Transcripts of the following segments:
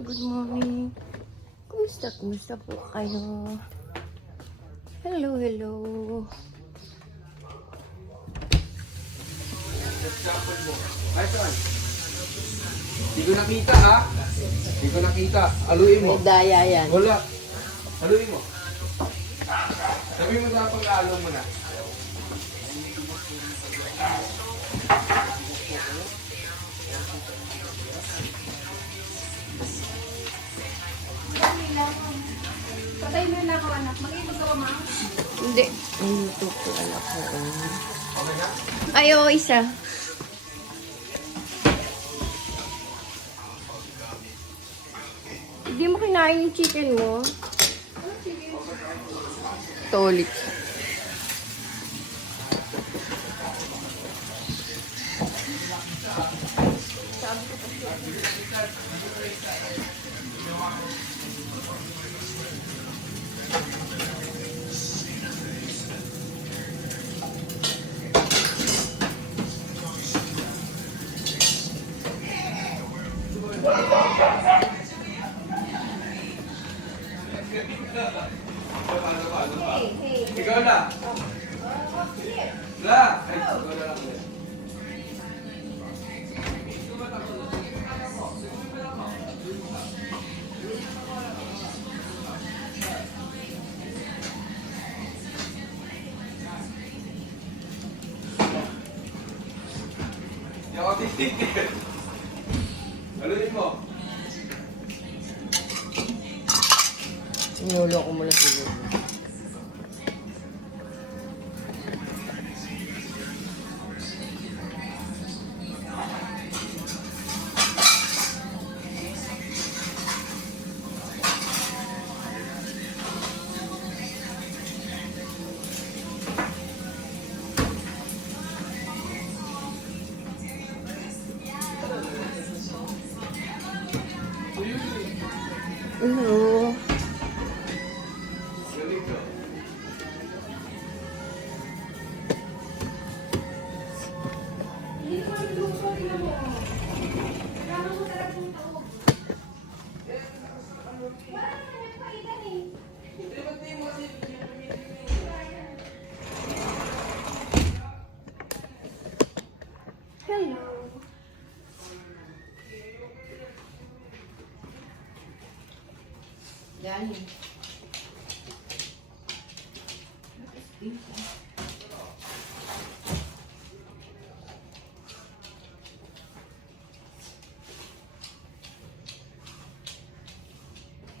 good morning. Kumusta po kayo? Hello. Ay, saan? Hindi ko nakita, ha? Hindi ko nakita. Aluin mo. May daya yan. Wala. Aluin mo. Sabi mo sa pag-alo mo na. Patay mo na ako, anak. Mag-iipag ka ba, ma? Hindi. Minuto po anak ko. Okay na? Ay, oo, isa. Hindi mo kinain yung chicken mo? Tolik. Ikaw na. La. Ay, ikaw na lang. Hindi ako titigil. Aluin mo. Inulo ko muna siguro. Hello. Galing ka. Hello. Dani.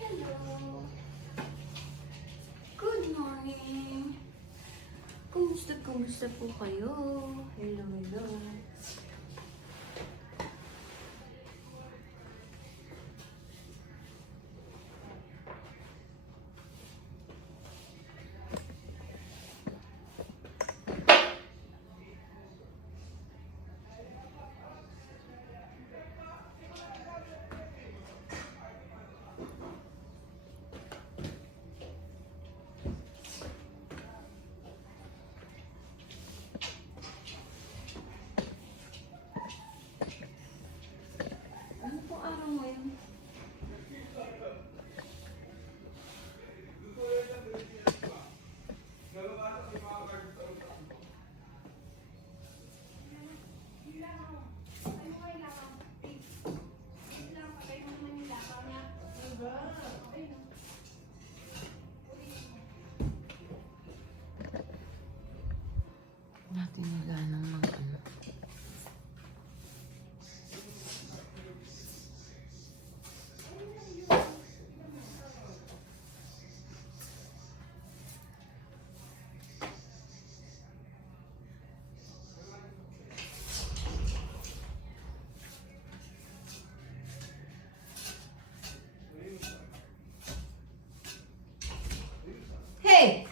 Hello. Good morning. Kumusta po kayo? Hello. Ano pong araw mo yun? Natin naganang mga ano. Hey!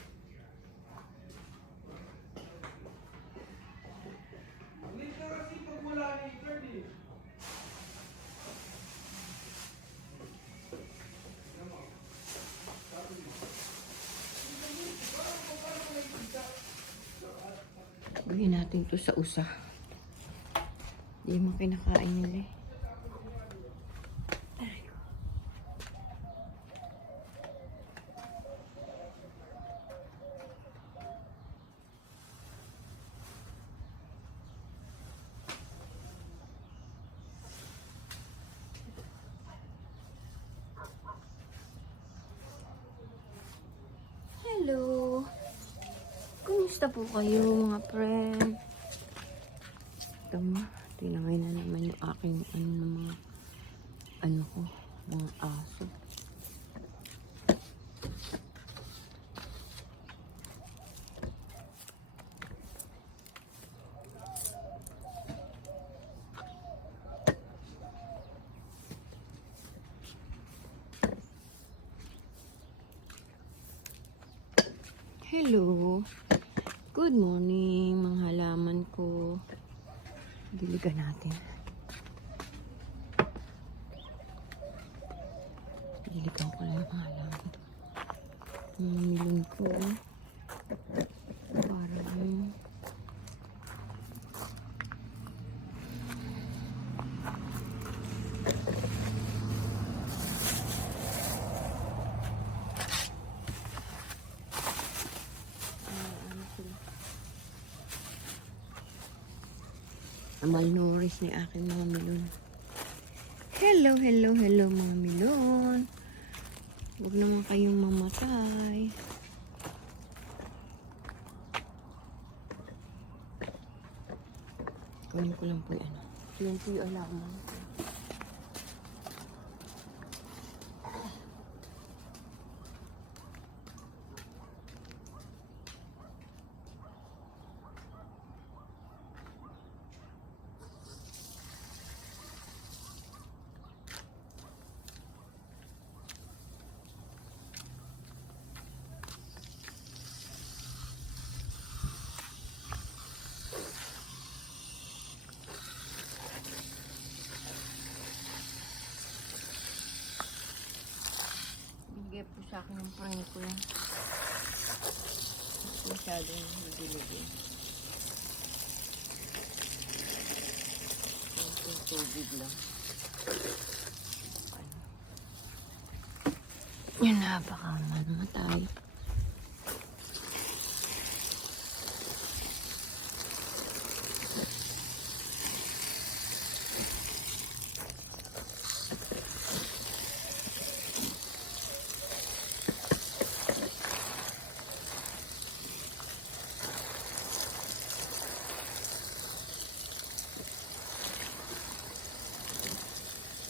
Bigyan natin to sa usa. Hindi mo kinakain nila eh. Hello! Kumusta po kayo mga friend? Tama, tinangay na naman yung aking mga aso. Hello! Good morning mga halaman ko. Diligan natin. Diligan ko lang yung halaman. Mga milon ko. Parang malnourished ni aking mga milon. Hello, hello, hello mga milon. Huwag naman kayong mamatay. Kunin ko lang po yung Yan po yung alaman. Bigay po sa akin ng friend ko yan. Masyadong diligin. Yung tubig lang. Yan na, baka mamatay.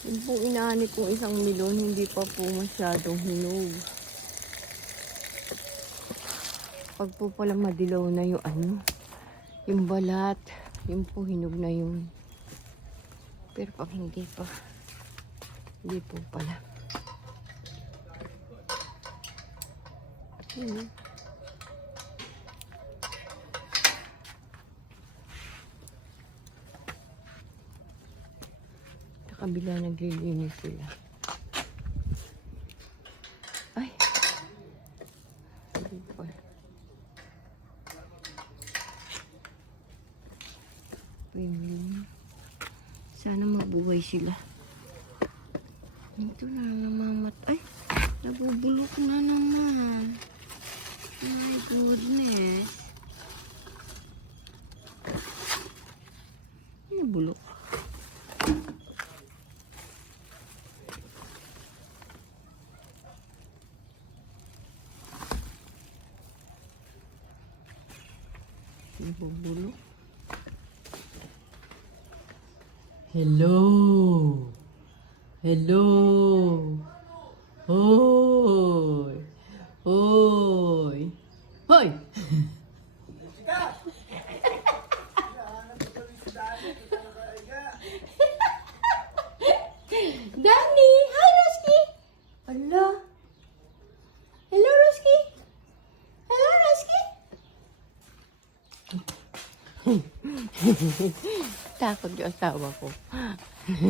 Yung pong inaani kong isang milon, hindi pa po masyadong hinog. Pag po pala madilaw na yung yung balat, yung po hinog na yun. Pero pag hindi pa, hindi po pala. Kabila naglilinis sila. Ay! Hindi pa. Sana mabuhay sila. Ito na namamat. Ay! Nabubulok na naman. My goodness. Nabulok. Nabubulok. Hello. Hello. Hoy. Hoy. Hoy. Danny! Hi, Roski! Hello? Hello, Roski? Hello, Roski? Takot yung asawa ko.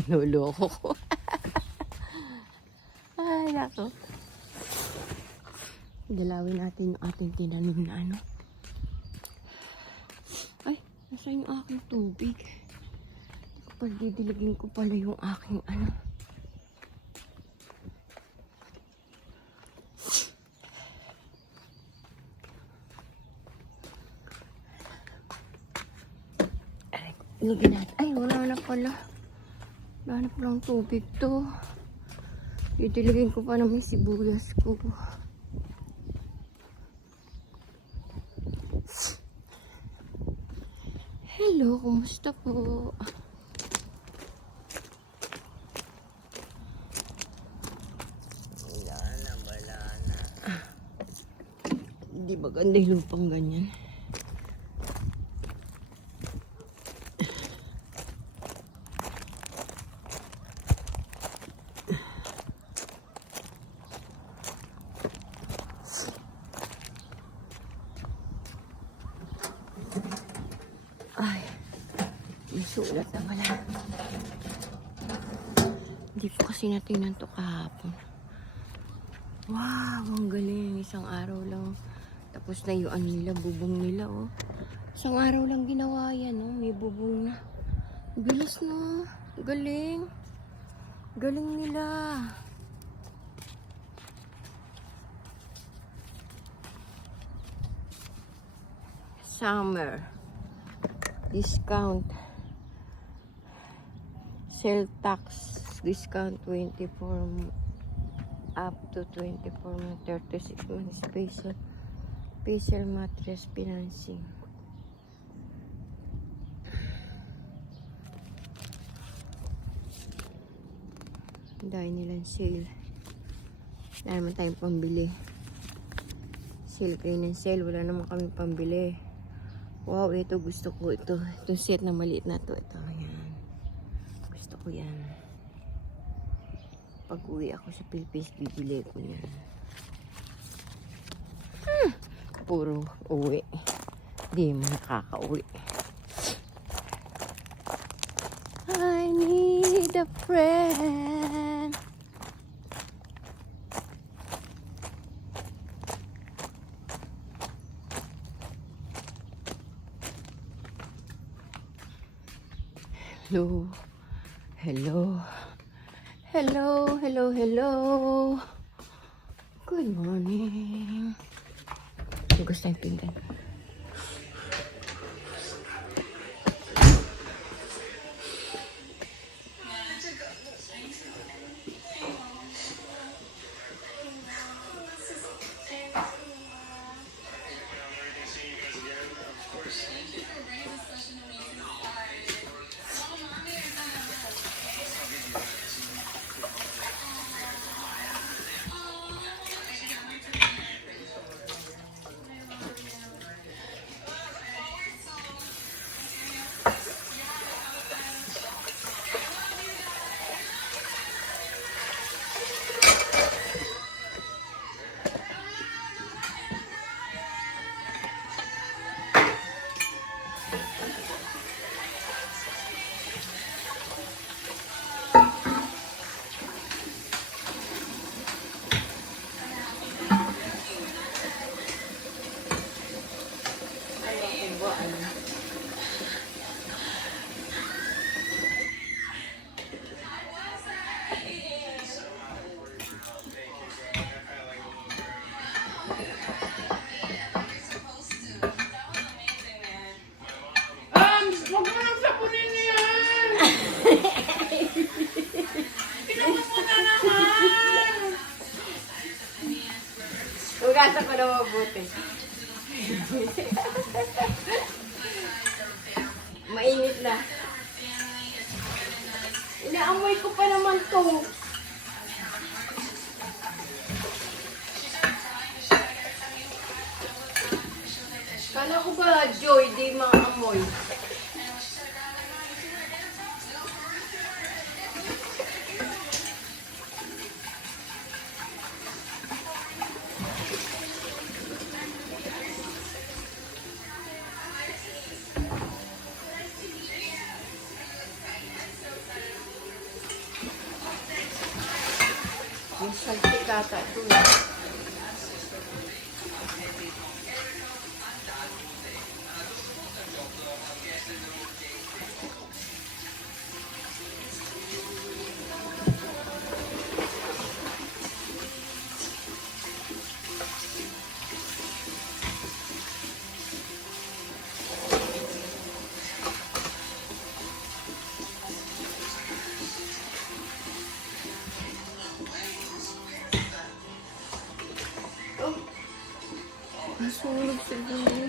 Nuloko ko. Ay, nako. Dalawin natin yung ating tinanim na Ay, nasa yung aking tubig. Kapag didiligin ko pala yung aking Ilagyan natin. Ay, wala na pala. Wala na palang tubig to. Itiligin ko pa na may sibuyas ko. Hello, kumusta po? Wala na. Hindi ba ganda yung lupang ganyan? Ay, may sulat na pala. Hindi po kasi natingnan to kahapon. Wow, ang galing. Isang araw lang. Tapos na yung ano nila, bubong nila, oh. Isang araw lang ginawa yan, oh. May bubong na. Bilis na. Galing. Galing nila. Summer. Discount. Sale tax. Discount 24 up to 24 months, 36 months special mattress financing. Dahil nilang sale. Wala naman tayong pambili. Sale kayo ng sale. Wala naman kami pambili. Wow, ito gusto ko. Itong set na maliit na to. Ito, yan. Gusto ko yan. Pag uwi ako sa Philippines, bibili ko yan. Puro uwi. Di mo nakaka-uwi. I need a friend. Hello. Hello. Hello, hello, hello. Good morning. Gusto tayong pinggan. Huwag mo nang sapunin yan! Pinamot mo na naman! Ugasan ko na mabuti. Mainit na. Inaamoy ko pa naman to. Kala ko ba, Joy, di maamoy? Yung saltikata ito. Nasunog sa gulo.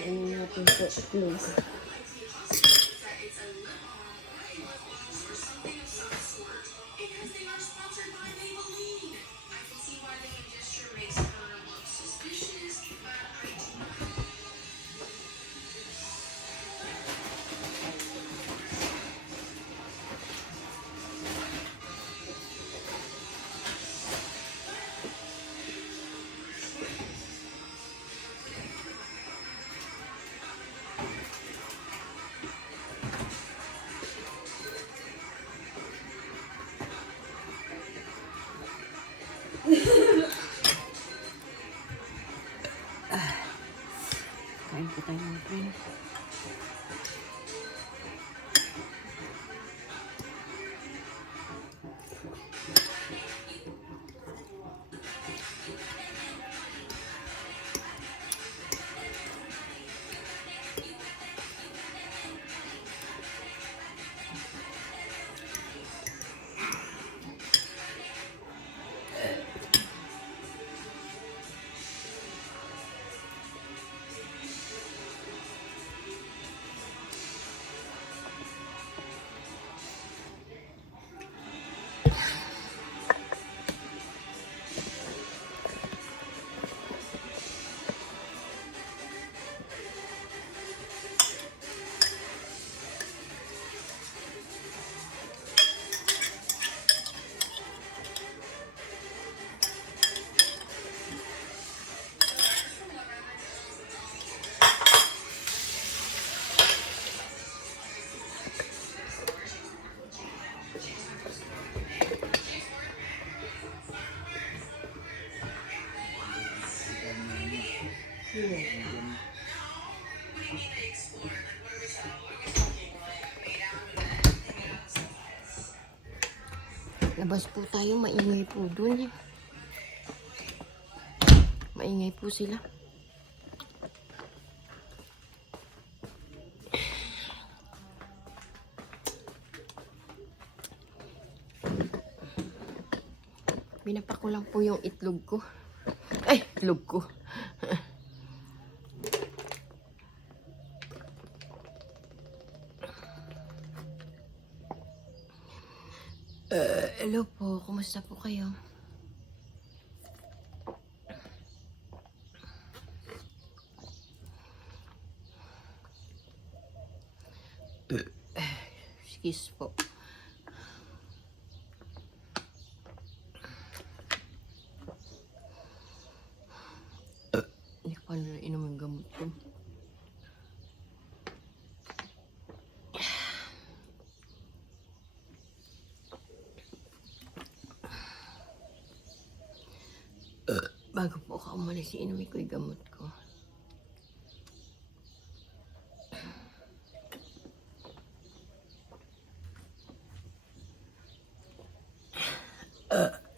Kainin natin po itlog. Kain po tayo mga friend. Labas po tayo, maingay po dun. Maingay po sila. Binapa ko lang po yung itlog ko. Ay, itlog ko. Hello po, kumusta po kayo? Excuse po. Hindi ko pa na inom ang gamot ko. Bago po ako umalis, inumin ko yung gamot ko.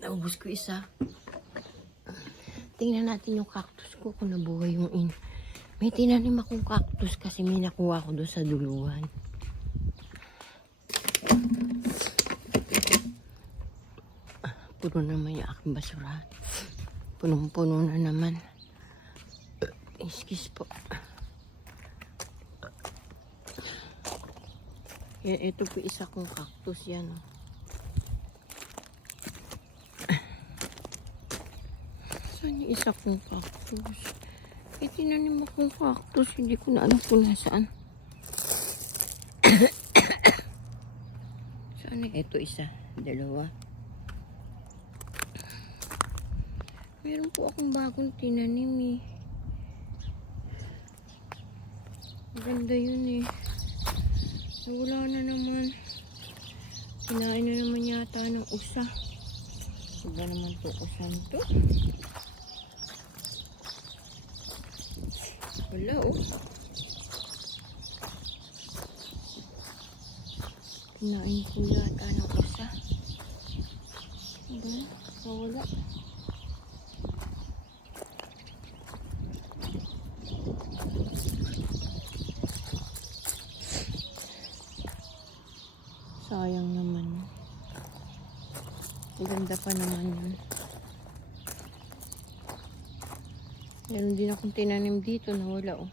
Naubos ko isa. Tingnan natin yung cactus ko kung nabuhay yung May tinanim akong cactus kasi may nakuha ko doon sa duluhan. Puno naman yung aking basurahan. Punong-puno na naman. Excuse po. Yan, ito po isa kong cactus yan. Saan yung isa kong cactus? Tinanim akong cactus. Hindi ko na alam kung nasaan. Saan ito isa? Dalawa. Meron po akong bagong tinanim eh. Maganda yun eh. Wala na naman. Kinain na naman yata ng usa. Iba naman to usan to. Wala oh. Kinain ko yata ng usa. Diba? Wala. Sayang naman. Maganda pa naman yun. Meron din akong tinanim dito na wala oh.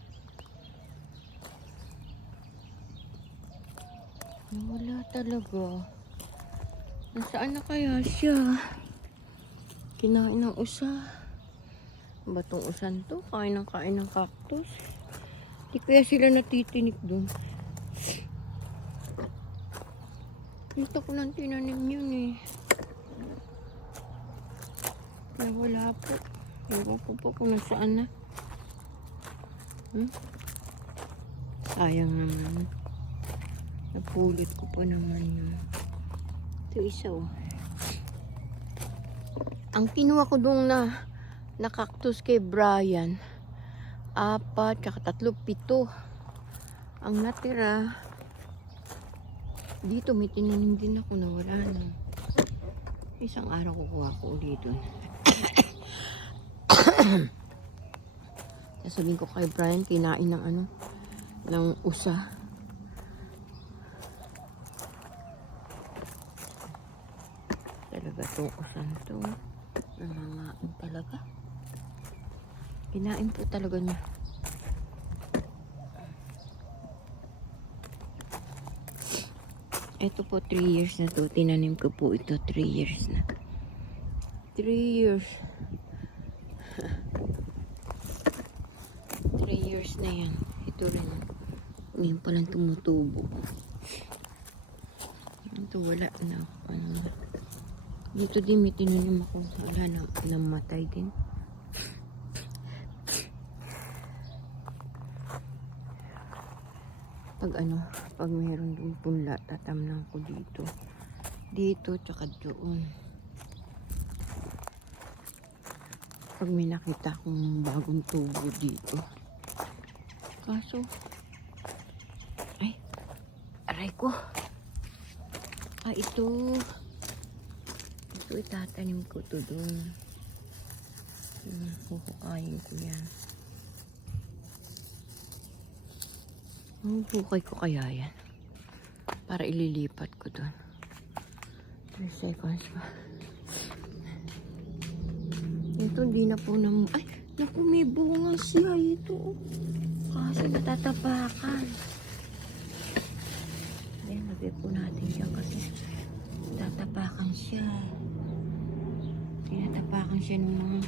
Nawala talaga. Nasaan na kaya siya? Kinain ng usa. Batong usan to? Kain ng cactus. Di kaya sila natitinik dun. Dito ko lang tinanim yun eh. Nawala po. Ewan ko po kung nasaan na. Sayang naman. Napulot ko pa naman yun. Ito isa oh. Ang kinuha ko dong na cactus kay Brian, 4, tsaka 3, 7. Ang natira, dito may tinanim din ako na wala na. Isang araw kukuha ko dito. Sasabihin ko kay Brian, kinain ng ng usa. Talaga itong usan to. Nangangain talaga. Kinain po talaga niya. Ito po 3 years na to. Tinanim ko po ito 3 years na. 3 years. 3 years na yan. Ito rin. Ngayon palang tumutubo. Ito wala na. Dito din may tinanim ako. Wala na. Namatay din. Pag mayroon doon punla, tatamnan ko dito. Dito, tsaka doon. Pag may nakita akong bagong tubo dito. Kaso, ay, aray ko. Ito. Ito, itatanim ko to doon. Huhukayin ko yan. Hukay ko kaya yan. Para ililipat ko doon. 3 seconds pa. Ito, hindi na po na... Ay, naku, may bunga siya ito. Kasi natatapakan. Ayan, lagay po natin dyan kasi natatapakan siya. Tinatapakan siya ng mga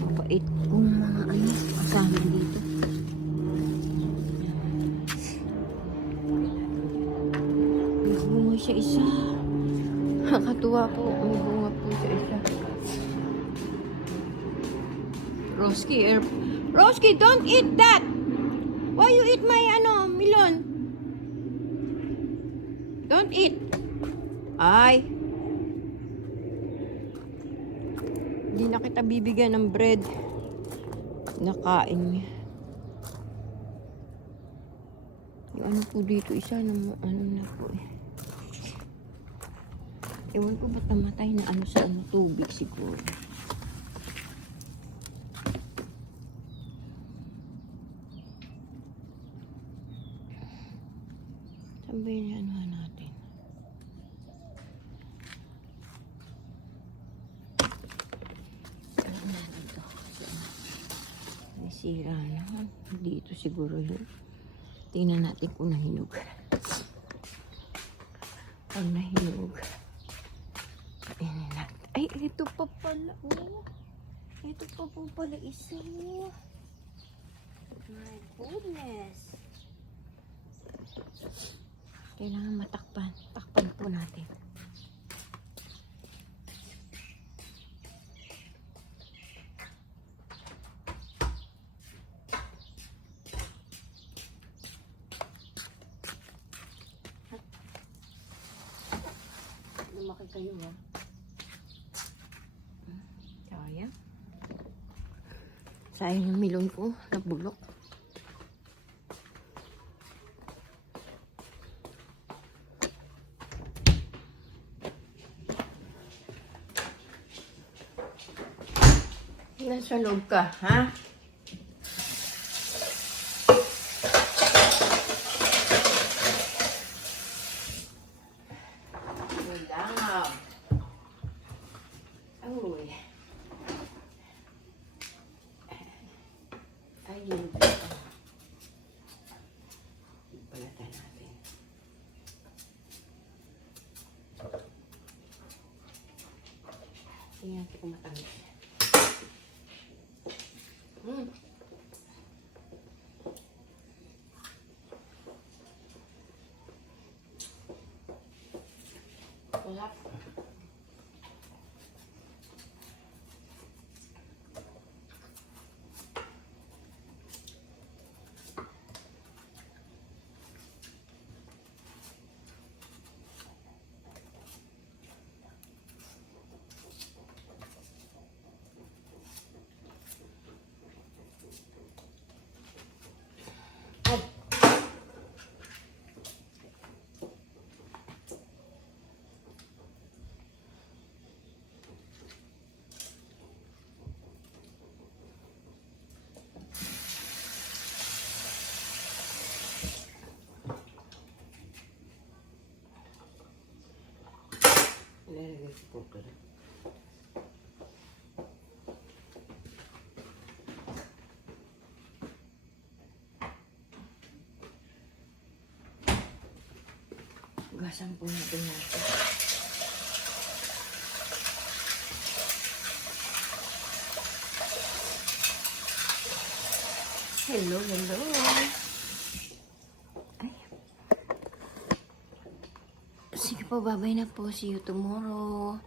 mapait kung mga kasama dito. Siya isa. Nakakatuwa po. May bunga po siya isa. Roski, don't eat that! Why you eat my melon? Don't eat. Ay. Hindi na kita bibigyan ng bread. Nakain niya. Yung po dito, isa na na po eh. Ewan ko ba't namatay na sa tubig siguro. Sabihin niya natin. Dito. May sira na. Dito siguro yun. Tingnan natin kung nahinog. Pag nahinog. Ay, ito pa pala. Oh. Ito pa po pala isa. Oh. My goodness. Kailangan matakpan. Takpan po natin. Lumaki kayo ha. Sayang. Sayang yung melon ko. Nabulok. Nasa loob ka, ha? Langaw. Uy. Ayun. Balatan natin. Sarap. Ilalagay ko po pala. Gasan po natin natin. Hello, hello. Ay. Sige po, bye-bye na po. See you tomorrow.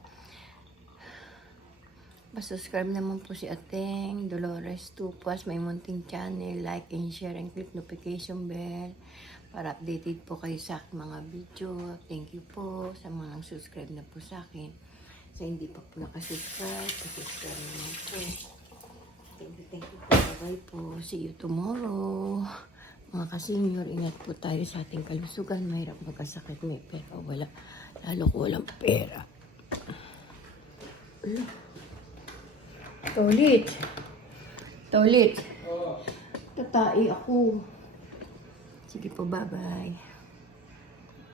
Pa-subscribe naman po si Ateng Dolores Tupas, may munting channel. Like and share and click notification bell para updated po kayo sa aking mga video. Thank you po sa mga subscribe na po sa akin. Sa hindi pa po nakasubscribe, pa-subscribe naman po. Thank you po. Bye-bye po. See you tomorrow. Mga ka-senior, ingat po tayo sa ating kalusugan. Mahirap magkasakit, may pera o wala. Lalo ko walang pera. Toilet. Toilet. Tatai ako. Sige po, bye-bye.